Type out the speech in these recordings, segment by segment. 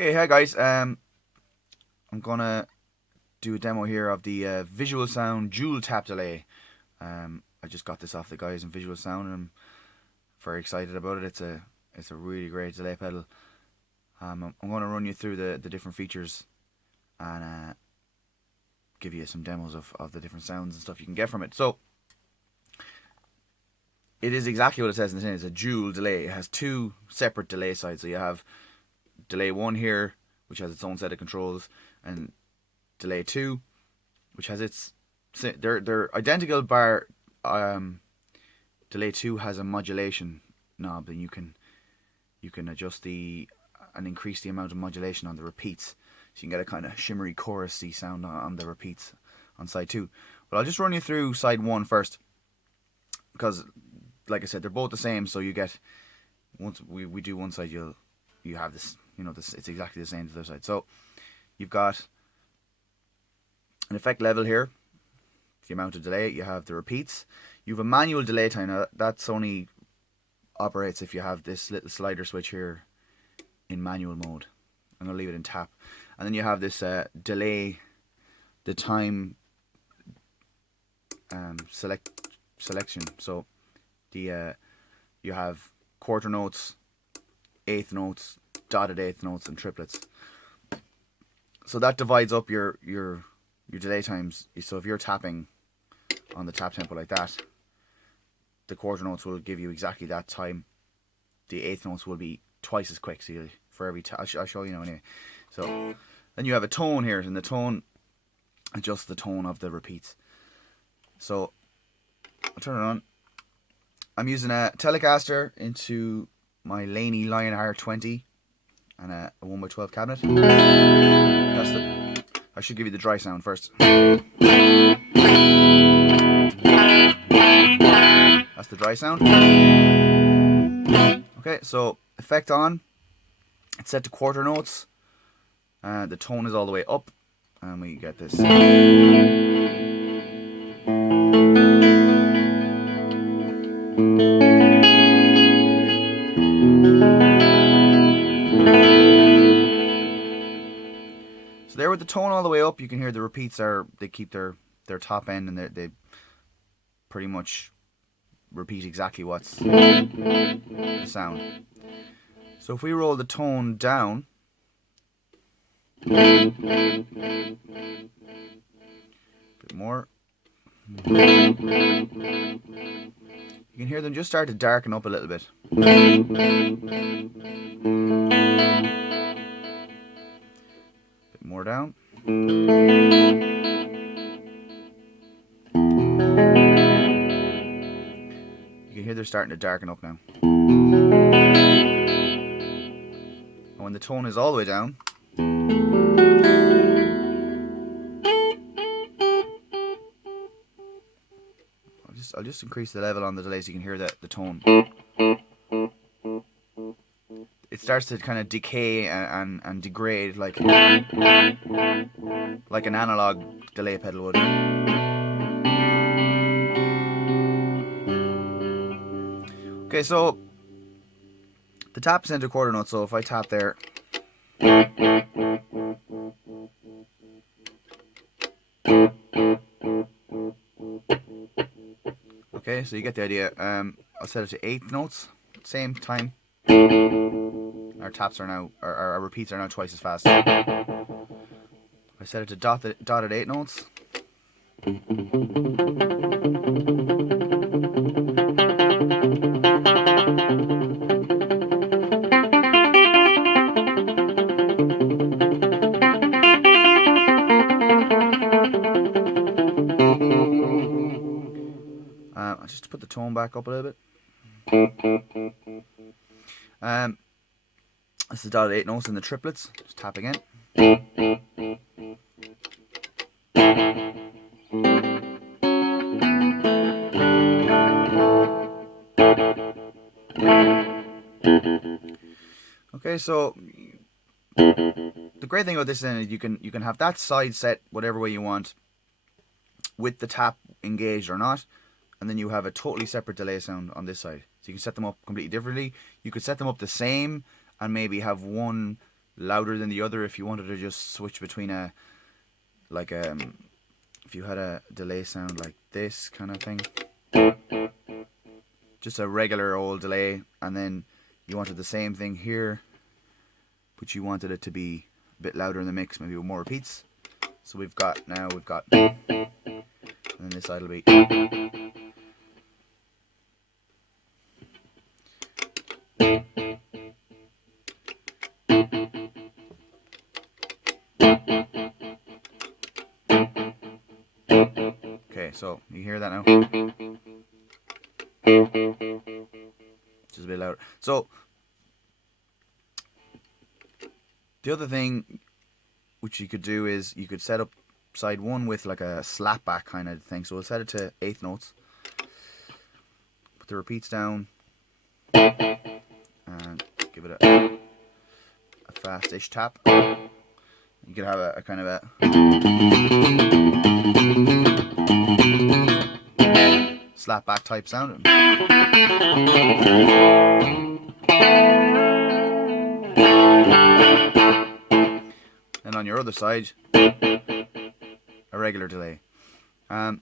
Okay, hi guys. I'm gonna do a demo here of the Visual Sound dual tap delay. I just got this off the guys in Visual Sound, and I'm very excited about it. It's a really great delay pedal. I'm gonna run you through the different features and give you some demos of the different sounds and stuff you can get from it. So it is exactly what it says in the tin. It's a dual delay. It has two separate delay sides. So you have delay 1 here, which has its own set of controls, and delay 2, which has its they're identical, bar delay 2 has a modulation knob, and you can adjust and increase the amount of modulation on the repeats, so you can get a kind of shimmery chorusy sound on the repeats on side 2. But I'll just run you through side 1 first, because like I said, they're both the same. So you get, once we do one side, you have this, it's exactly the same as the other side. So you've got an effect level here, the amount of delay. You have the repeats. You have a manual delay time. Now that's only operates if you have this little slider switch here in manual mode. I'm going to leave it in tap. And then you have this delay, the time selection. So the you have quarter notes, eighth notes, dotted eighth notes, and triplets. So that divides up your delay times. So if you're tapping on the tap tempo like that, the quarter notes will give you exactly that time. The eighth notes will be twice as quick. So for every I'll show you now anyway. So then you have a tone here, and the tone adjusts the tone of the repeats. So I'll turn it on. I'm using a Telecaster into my Laney Lionheart 20 and a 1x12 cabinet. I should give you the dry sound first. That's the dry sound. Okay, so effect on. It's set to quarter notes. The tone is all the way up, and we get this. So there, with the tone all the way up, you can hear the repeats they keep their top end, and they pretty much repeat exactly what's the sound. So if we roll the tone down, a bit more, you can hear them just start to darken up a little bit. Bit more down. You can hear they're starting to darken up now. And when the tone is all the way down, I'll just increase the level on the delay so you can hear the tone. It starts to kind of decay and degrade like an analog delay pedal would. Okay, so the tap is into quarter note, so if I tap there, okay, so you get the idea. I'll set it to eighth notes, same time. Our taps are now, our repeats are now twice as fast. I set it to dotted eighth notes. I'll just put the tone back up a little bit. This is dotted eighth notes in the triplets. Just tap again. Okay, so the great thing about this then is you can have that side set whatever way you want, with the tap engaged or not, and then you have a totally separate delay sound on this side. So you can set them up completely differently. You could set them up the same and maybe have one louder than the other if you wanted to just switch between a, like if you had a delay sound like this kind of thing, just a regular old delay, and then you wanted the same thing here, but you wanted it to be a bit louder in the mix, maybe with more repeats. So we've got, and then this side will be. Okay, so you hear that now? Just a bit louder. So the other thing which you could do is you could set up side 1 with like a slap back kind of thing. So we'll set it to 8th notes. Put the repeats down and give it a fast-ish tap. You could have a kind of a slap back type sound. And on your other side, a regular delay. The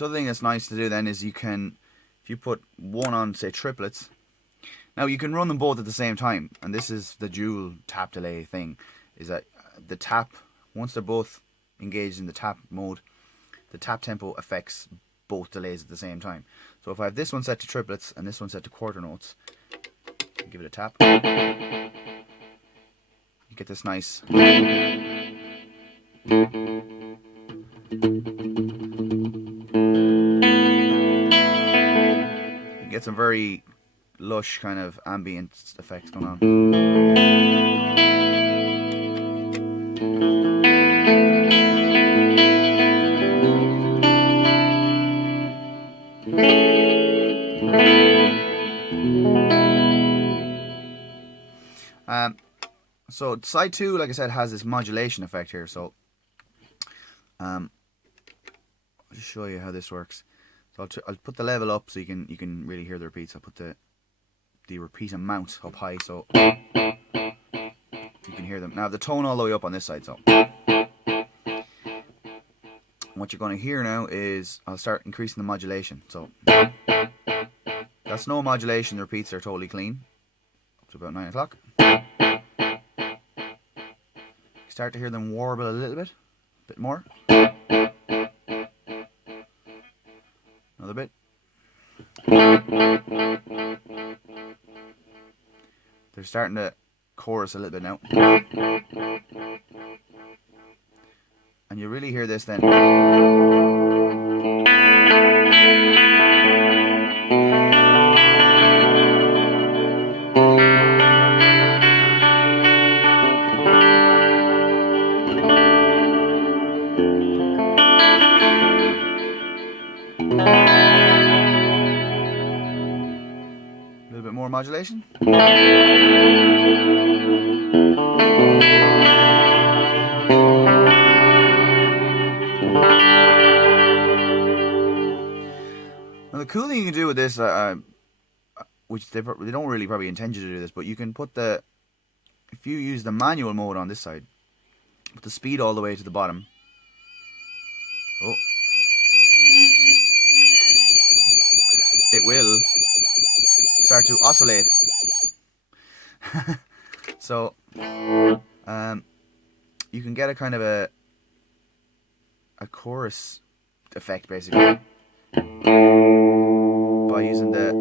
other thing that's nice to do then is you can, if you put one on, say, triplets, now you can run them both at the same time, and this is the dual tap delay thing, is that the tap, once they're both engaged in the tap mode, the tap tempo affects both delays at the same time. So if I have this one set to triplets and this one set to quarter notes, give it a tap, you get this nice get some very lush kind of ambient effects going on. So side 2, like I said, has this modulation effect here. So I'll just show you how this works. So I'll put the level up so you can really hear the repeats. I'll put the repeat amount up high so you can hear them. Now I have the tone all the way up on this side. So what you're going to hear now is I'll start increasing the modulation. So that's no modulation. The repeats are totally clean. Up to about 9 o'clock. Start to hear them warble a little bit. A bit more. Another bit. They're starting to chorus a little bit now. And you really hear this then. A little bit more modulation. Now the cool thing you can do with this, which they don't really probably intend you to do this, but you can put if you use the manual mode on this side, put the speed all the way to the bottom. Oh. It will start to oscillate. So you can get a kind of a chorus effect basically by using the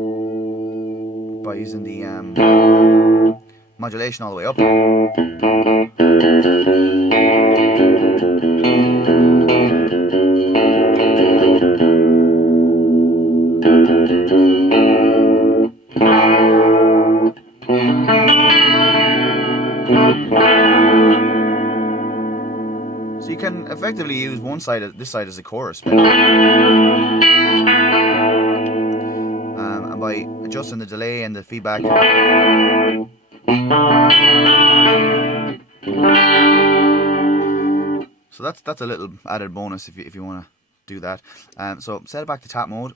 modulation all the way up. So you can effectively use this side as a chorus bit. And by adjusting the delay and the feedback, so that's a little added bonus if you want to do that. So set it back to tap mode.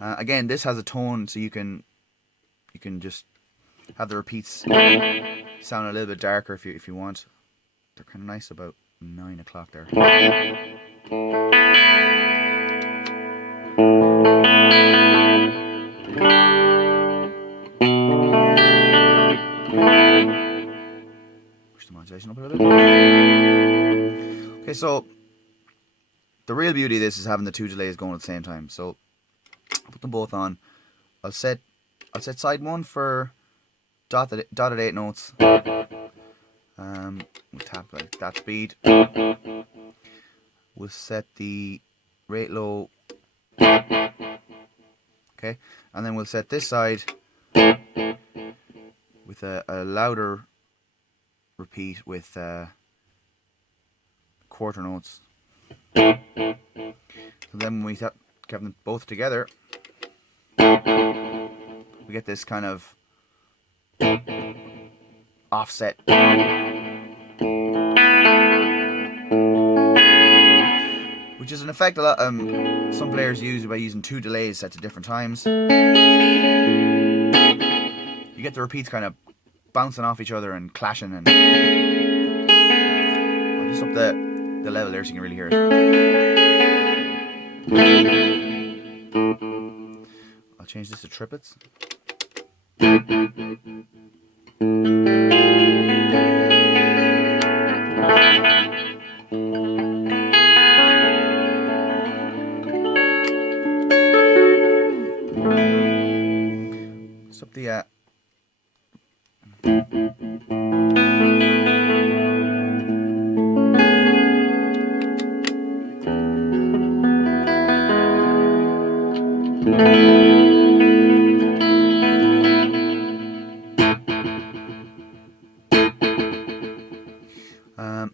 Again, this has a tone, so you can just have the repeats sound a little bit darker if you want. They're kind of nice about 9 o'clock there. Push the modulation up a little bit. Okay, so the real beauty of this is having the 2 delays going at the same time. So I'll put them both on. I'll set side 1 for dotted 8 notes. We'll tap like that speed. We'll set the rate low. Okay, and then we'll set this side with a louder repeat with quarter notes. So then when we get them both together, we get this kind of offset. Which is an effect a lot some players use by using 2 delays set to different times. You get the repeats kind of bouncing off each other and clashing, and I'll just up the level there so you can really hear it. I'll change this to triplets. Up the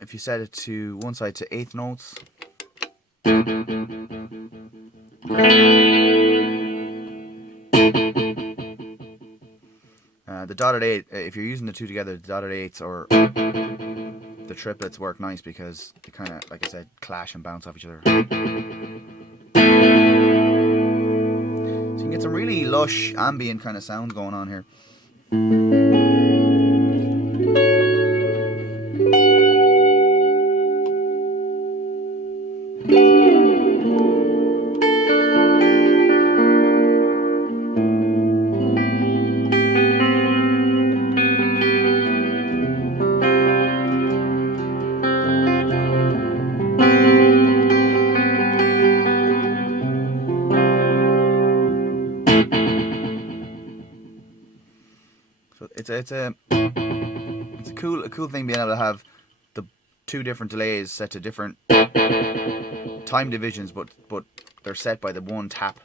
if you set it to one side to 8th notes, the dotted 8, if you're using the 2 together, the dotted 8s or the triplets work nice because they kind of, like I said, clash and bounce off each other. So you can get some really lush ambient kind of sound going on here. It's a cool thing being able to have the 2 different delays set to different time divisions, but they're set by the 1 tap,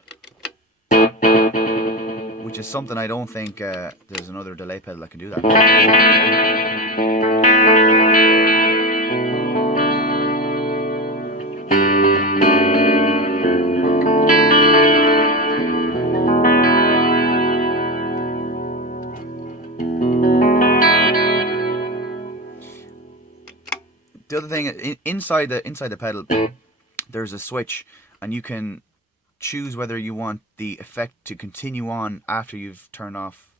which is something I don't think there's another delay pedal that can do that. The other thing, inside the pedal, there's a switch, and you can choose whether you want the effect to continue on after you've turned off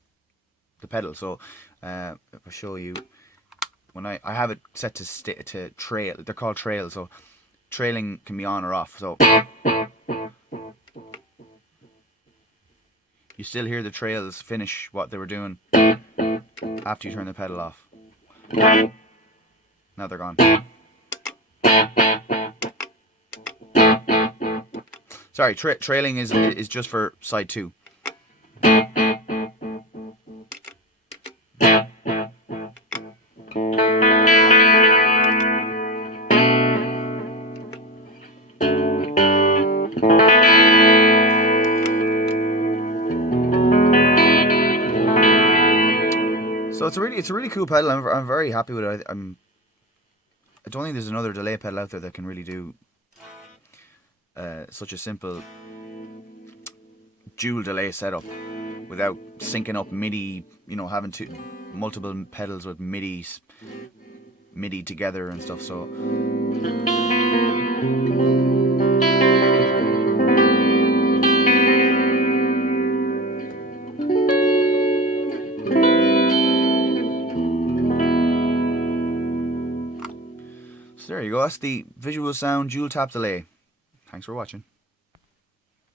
the pedal. So if I show you, when I have it set to trail, they're called trails. So trailing can be on or off. So you still hear the trails finish what they were doing after you turn the pedal off. Now they're gone. Sorry, trailing is just for side 2. So it's a really cool pedal. I'm very happy with it. I don't think there's another delay pedal out there that can really do such a simple dual delay setup without syncing up MIDI, having multiple pedals with MIDI together and stuff. So So there you go. That's the visual sound dual tap delay. Thanks for watching.